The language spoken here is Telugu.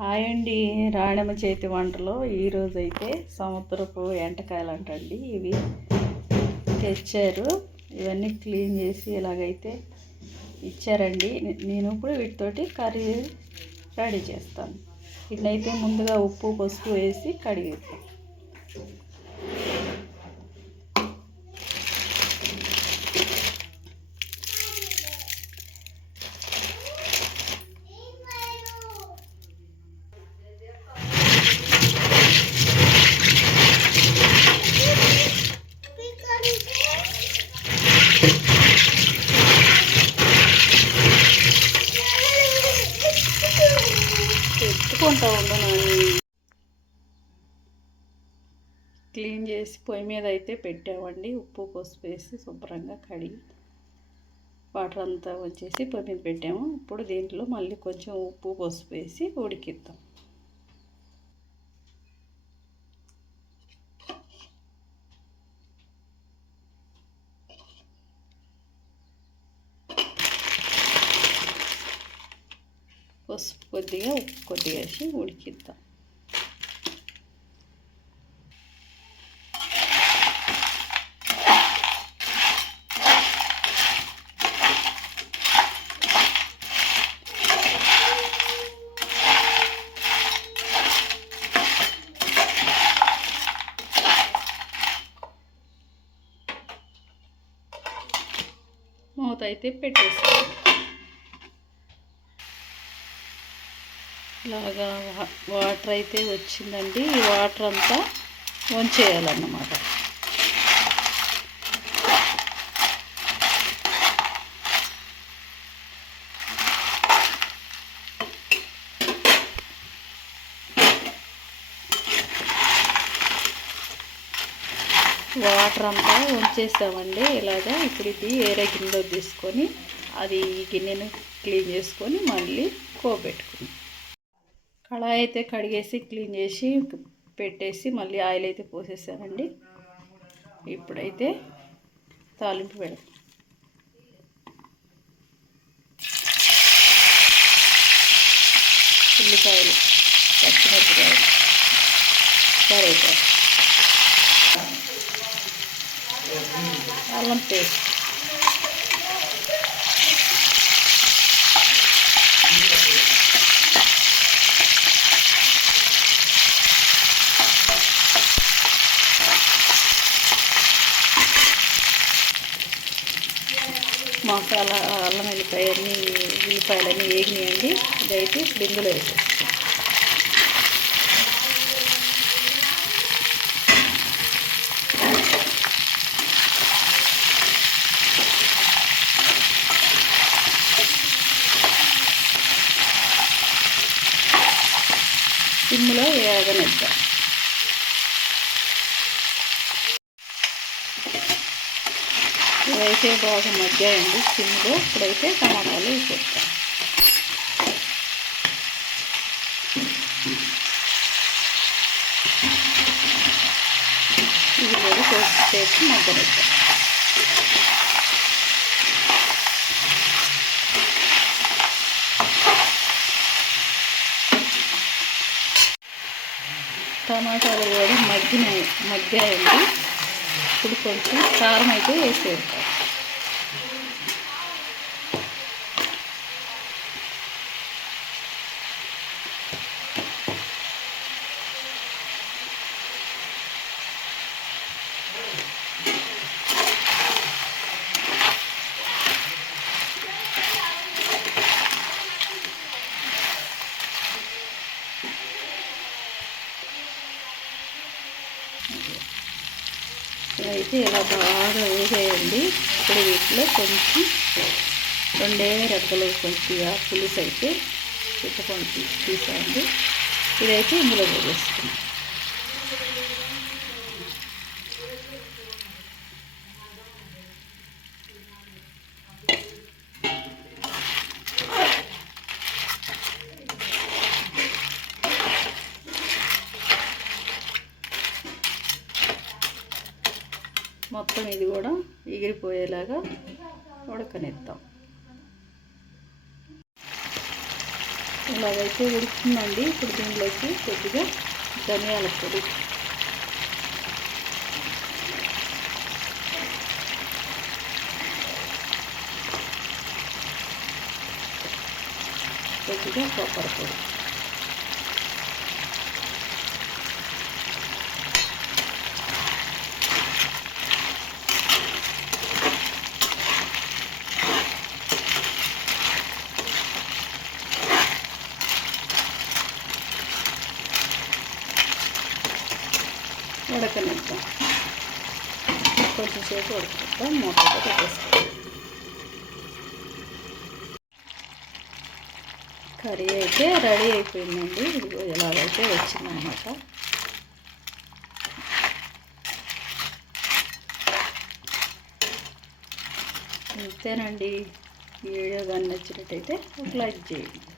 హాయ్ అండి. రాణమ్మ చేతి వంటలో ఈరోజు అయితే సముద్రపు ఎంటకాయలు అంటండి. ఇవి తెచ్చారు. ఇవన్నీ క్లీన్ చేసి ఇలాగైతే ఇచ్చారండి. నేను ఇప్పుడు వీటితోటి కర్రీ రెడీ చేస్తాను. వీటినైతే ముందుగా ఉప్పు పసుపు వేసి కడిగేస్తాం. ఎత్తుకుంటూ ఉండను. క్లీన్ చేసి పొయ్యి మీద అయితే పెట్టామండి. ఉప్పు పసుపు వేసి శుభ్రంగా కడిగి వాటర్ అంతా వచ్చేసి పొయ్యి మీద పెట్టాము. ఇప్పుడు దీంట్లో మళ్ళీ కొంచెం ఉప్పు పసుపు వేసి ఉడికిద్దాం. పసుపు కొద్దిగా ఉప్పు కొద్దిగా వేసి ఉడికిద్దాం. మూత అయితే పెట్టేస్తాం. ఇలాగా వాటర్ అయితే వచ్చిందండి. ఈ వాటర్ అంతా వంచేయాలన్నమాట. వాటర్ అంతా వంచేసామండి. ఇలాగా ఇప్పుడు ఇది వేరే గిన్నెలో తీసుకొని అది ఈ గిన్నెను క్లీన్ చేసుకొని మళ్ళీ కోపెట్టుకుని కళాయి అయితే కడిగేసి క్లీన్ చేసి పెట్టేసి మళ్ళీ ఆయిల్ అయితే పోసేసానండి. ఇప్పుడైతే తాలింపు పెడతాం. ఉల్లిపాయలు, పచ్చిమిరపకాయలు, కరివేపాకు, అల్లం పేస్ట్, మసాలా, అల్లం ఉల్లిపాయలన్నీ వేగినాయండి. ఇదైతే బిందులో వేసేస్తాం. సిమ్లో వేగనిద్దాం. ఇవైతే బాగా మగ్గాయండి సిమ్లో. ఇప్పుడైతే టమాటాలు వేసేస్తాం. ఇది కూడా కొద్దిసేపు మగ్గనిద్దాం. టమాటాలు కూడా మగ్గాయండి. ఇప్పుడు కొంచెం కారం అయితే వేసేస్తాం. అయితే ఇలా బాగా వేసేయండి. ఇప్పుడు వీటిలో కొంచెం 2 రెక్కలు కొద్దిగా పులుసు అయితే చుట్టుకొని తీసాండి. ఇదైతే ఇందులో వేసుకుందాం. మొత్తం ఇది కూడా ఎగిరిపోయేలాగా ఉడకనిద్దాం. ఇలాగైతే ఉడుకుతుందండి. ఇప్పుడు దీనిలోకి కొద్దిగా ధనియాల పొడి, కొద్దిగా కొబ్బరి పొడి, ఉడకనిద్దాం. కొంచెంసేపు ఉడకనిద్దాం. మూతతో పెట్టేస్తాం. కర్రీ అయితే రెడీ అయిపోయిందండి. ఇదిగో ఇలాగైతే వచ్చిందన్నమాట. అంతేనండి. ఈ వీడియో కానీ నచ్చినట్టయితే ఒక లైక్ చేయండి.